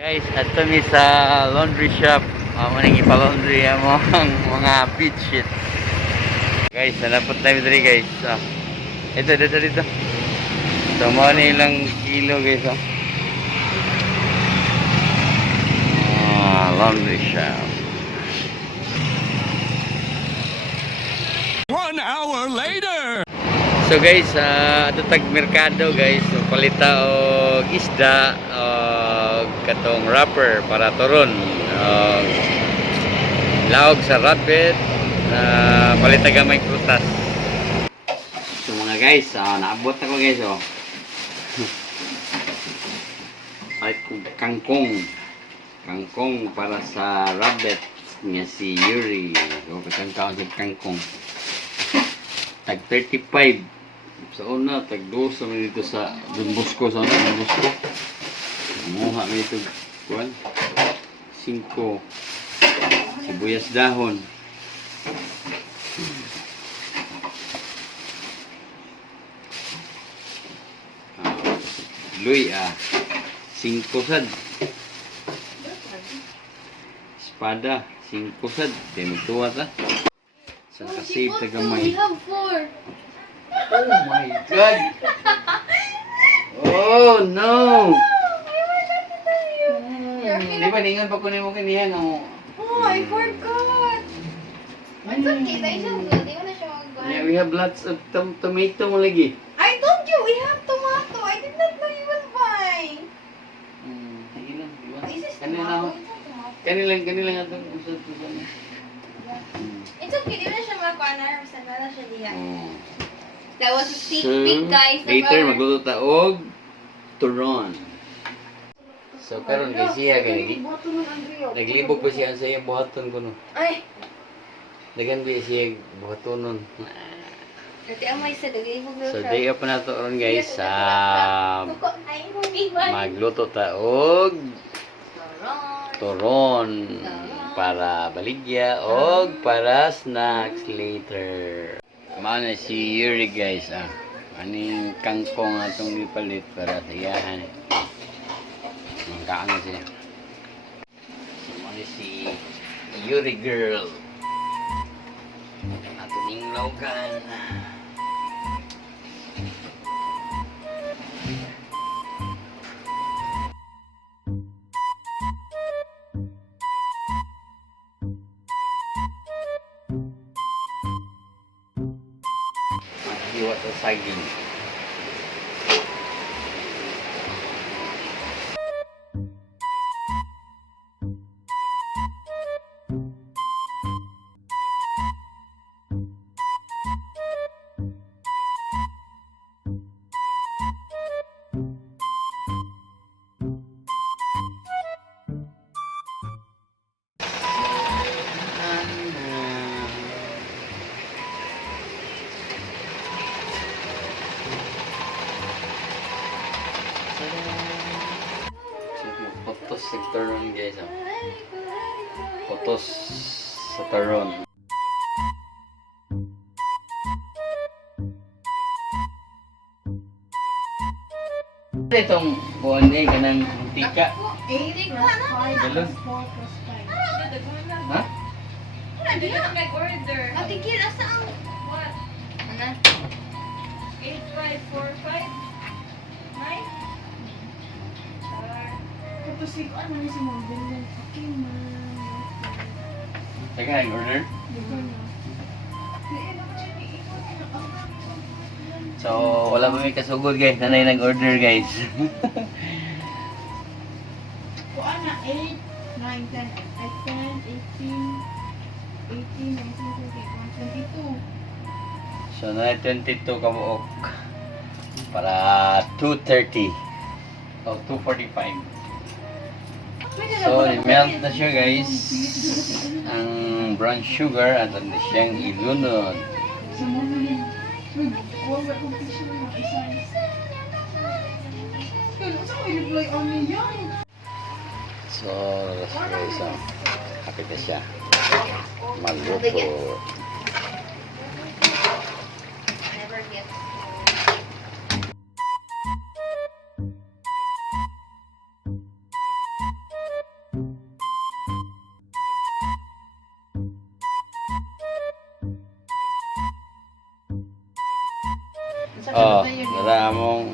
Guys, ato mi sa laundry shop. Manang ipa-laundry ang mga bead sheet. Guys, nalapot na dito guys. Dito. So, mga na ilang kilo guys. Laundry shop. 1 hour later! So guys, ato tag merkado guys, so, palita og isda katong wrapper para turon. Laog sa rabbit, palita gamay prutas. So mga guys, naabot ako guys ay kangkong para sa rabbit nga si Yuri. So katang sa kangkong. Tag 35. Sa una, tag 2 sa dito sa Don Bosco. Sa una, Don Bosco. Muha mo ito. 5. Sibuyas dahon. Luy 5 sad. Espada 5 sad. Tinutuwa ta. Sa kasave tagamay. We have 4. Oh my God! Oh no! Di ba ningan pa kunin mo kaniyan Oh, I forgot. It's okay. Tayo siya good. Di mo na siya mag-buy. Yeah, we have lots of tomato mo lagi. I told you we have tomato. I did not know you will buy. Sige lang, di ba? Is this Kanilang, tomato? kanilang atong usap ko sana. It's okay. Di mo na siya mag-buy. Basta na siya diya. Oh. That was a sneak peek, guys. Later, magluto ta og turon. So, karon kay siya, naglibog pa siya sa iyang buhaton ko no. Ay! Dagan ba siya buhatonon. Dati ang may sa dagay mo. So, day up na to ron guys. Ay, mag-ibay. Magluto ta og turon para baligya og para snacks later. Mana si Yuri guys aning kangkong atong ipalit para sa iyahan. Kaano siya. So mana si Yuri girl. Atong inglogan. Iwat sa saging. Potos sa taron guys. Potos sa taron. Itong buwan eh, kanang tika. 8 plus 5 Galon. plus 4 plus 5. Ha? Hindi na mag-order. Matigil, asa ang... What? Ano? 8545 Tapos si ano ni si Mom Billion. Okay, ma'am. Teka, order? Di ko na. So, wala pa may kasugod guys. Nanay nag-order guys. Kung ana, 8, 9, 10. Ay, 10, 18, 18, 19, 20, 22. So, nanay 22 kabuok. Para 2:30. O, 2:45. So, melt na siya guys. Ang brown sugar at ano siyang ilunod. Sa Mom Billion. Wala kong tissue na isa. Kaya, saan ko i-reply on niya? So, guys, kapit na siya. Magluto. Never gets.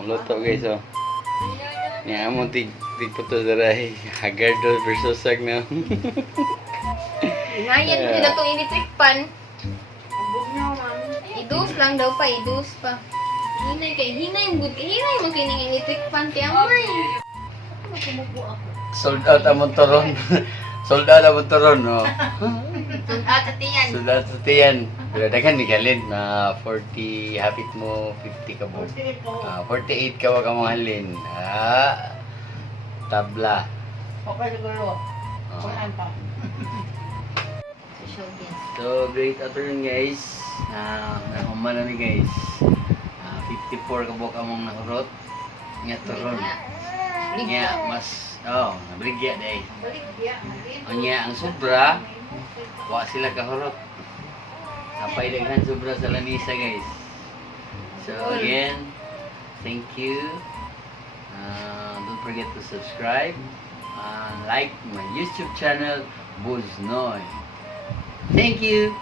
luto guys oh. Nga mo tigputo daray. Haggard versus sag na. Ngayon ko nila itong electric pan. Ambog niyo, ma'am. Idus lang daw pa, idus pa. Hinay kay, hinay mo kining electric pan kaya may. Ano kumupo ako? Sold out among toron. Sold out among toron no. At atiyan. Sold out sa tiyan. Pero daghan ni galin na 40 hapit mo 50 ka mo. 48 ka wa ka mahalin. Tabla. Okay, siguro. Kulaan pa. Social guest. So, great afternoon guys. Nahuman na ni guys. 54 kabok among nakurot. Nga turon. Nga mas, nabrigya day. Nga ang sobra, wa sila kahurot. Kapay daghan sobra sa lanisa guys. So again, thank you. Don't forget to subscribe. Like my YouTube channel, Buznoy. Thank you.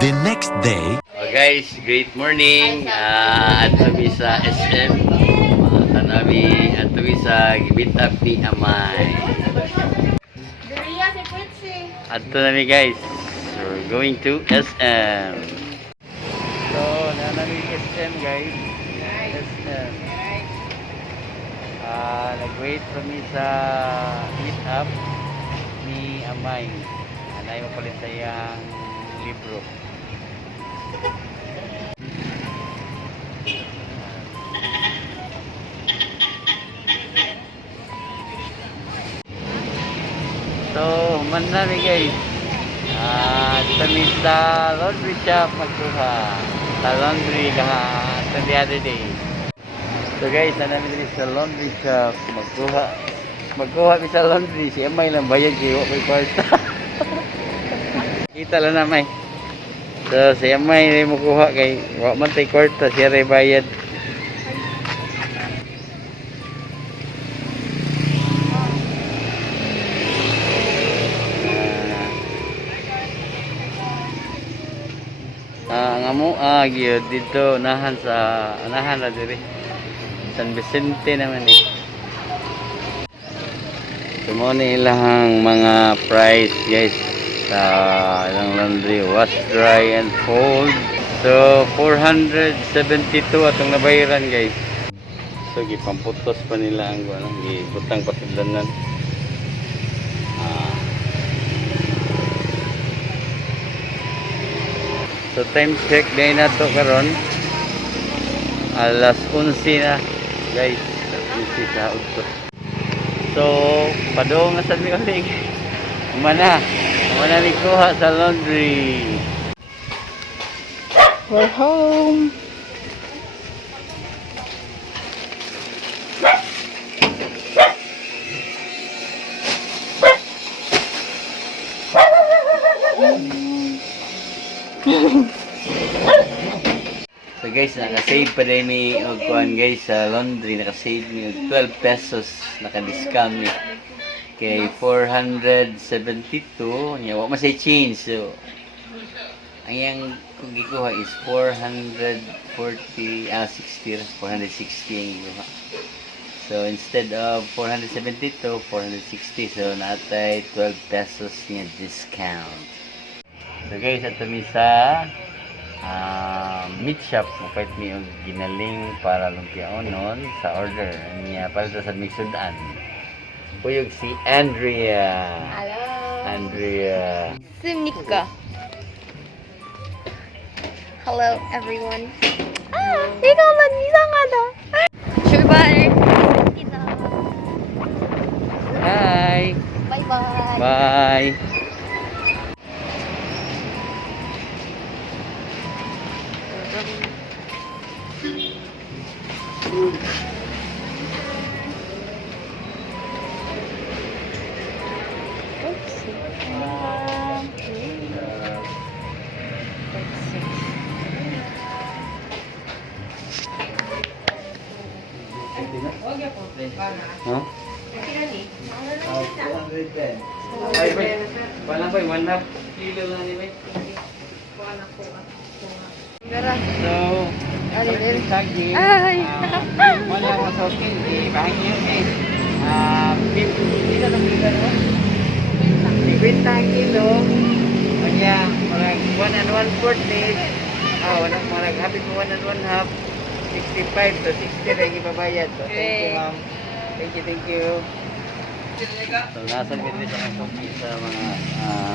The next day. Guys, great morning. At kami sa SM. Tanami at kami sa Meet Up ni Amay. Duriya si Pritzy. At nami guys. So, we're going to SM. So, nanami SM guys. SM. Nag-wait kami sa Meet Up ni Amay. Anay mapalit sayang libro. So, human namin guys. Kami sa laundry shop magkuha. Sa laundry the other day. So guys, namin din sa laundry shop magkuha. Magkuha kami sa laundry. Si Amay lang bayad kayo. May kwarta. Kita lang naman. So, si Amay rin magkuha kay wak man tay kwarta. Siya rin bayad. Ngamo gyud dito unahan na diri San Vicente naman eh. So mo ni ilang mga price guys sa ilang laundry, wash, dry and fold. So 472 atong nabayaran guys. So gipamputos pa nila ang gibutang pasudlanan. So time check din na to karon. Alas 11 na guys. Alas 11 sa udto. So padong na sad mi uling. Umana ni kuha sa laundry. We're home. So guys, naka-save pa din mi og kuan guys sa laundry, naka-save mi og 12 pesos, naka-discount mi kay 472 nya wa man say change. So ang yang kung gikuha is 460 ang gikuha. So instead of 472, 460, so natay 12 pesos niya discount. So guys, ato mi sa meat shop, mapait mi og ginaling para lumpiaonon sa order niya para sa mixudan. Kuyog si Andrea. Hello. Andrea. Simnika. Hello everyone. Ikaw lang isa nga daw. Sugar butter. Hi. Bye bye. Bye. Huh? Wala pa, 1.5 kilo lang ni May. So, Ari, ari. Lagi. Ay. Wala ako sa hotel. Bahagi yun eh. Kilo ng kilo no? 50 ang kilo. Kanya, marag 1 and 1/4 days. Marag hapit mo 1 and 1/2. 65 to 60 rin ibabayad. So, thank you, ma'am. Thank you. So, nasa midli sa mga kopi sa mga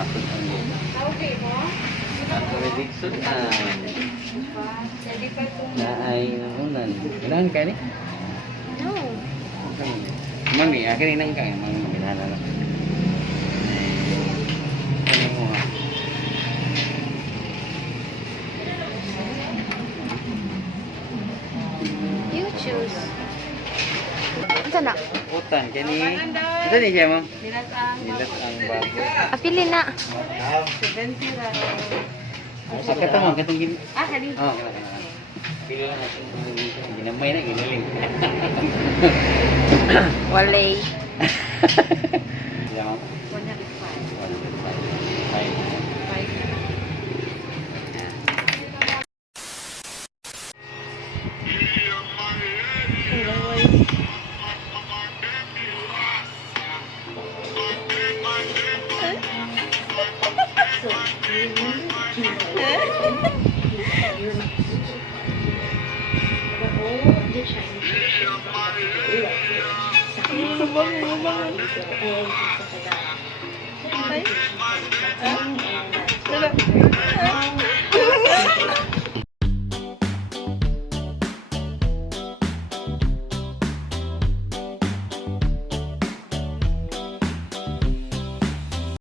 sudan dito. Okay mo? Nasa midli sudan. Na ay nanunan. Kailangan ka ni? No. Mami, akin inang ka. Mami, minana na. Ano mo ha? You choose. Ito na. Utan, kani. Ito ni siya, ma'am. Nilat ang bago. Apili na. 70 ra. Sa kata mo, katong gini. Kani. Oh, kena. Pili na natin. Ginamay na, ginaling. Walay. Siya, ma'am. 105. Ay.